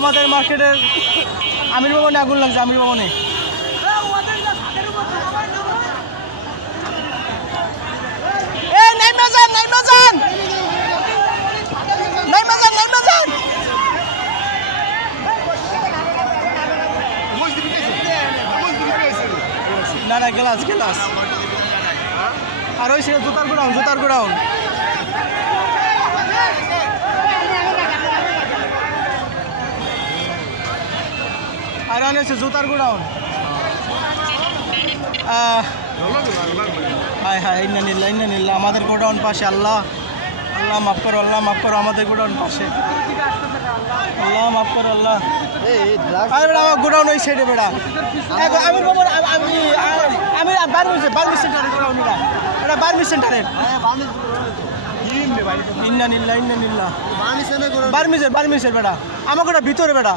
আমাদের মার্কেটের আমির ভবনে আগুন লাগছে, আমির ভবনে। না না, গ্লাস গ্লাস। আর ওই সে জুতার গোডাউন, জুতার গোডাউন। আর হচ্ছে জুতার গোডাউন। হায় হায়, ইন্না নিল্লাহ ইন্না নিল্লাহ। আমাদের গোডাউন পাশে। আল্লাহ আল্লাহ মাফ করো, আল্লাহ মাফ করো। আমাদের গোডাউন পাশে। আল্লাহ মাফ করো আল্লাহ। আরে বেড়া, আমার গোডাউন ওই সাইডে বেড়া। আমি আমি বার্মি সেন্টারের গোডাউন। এটা বার্মি সেন্টারের। ইন্না নিল্লাহ ইন্না নিল্লাহ। বার্মিসের বেড়া। আমাকে ওটা ভিতরে বেড়া।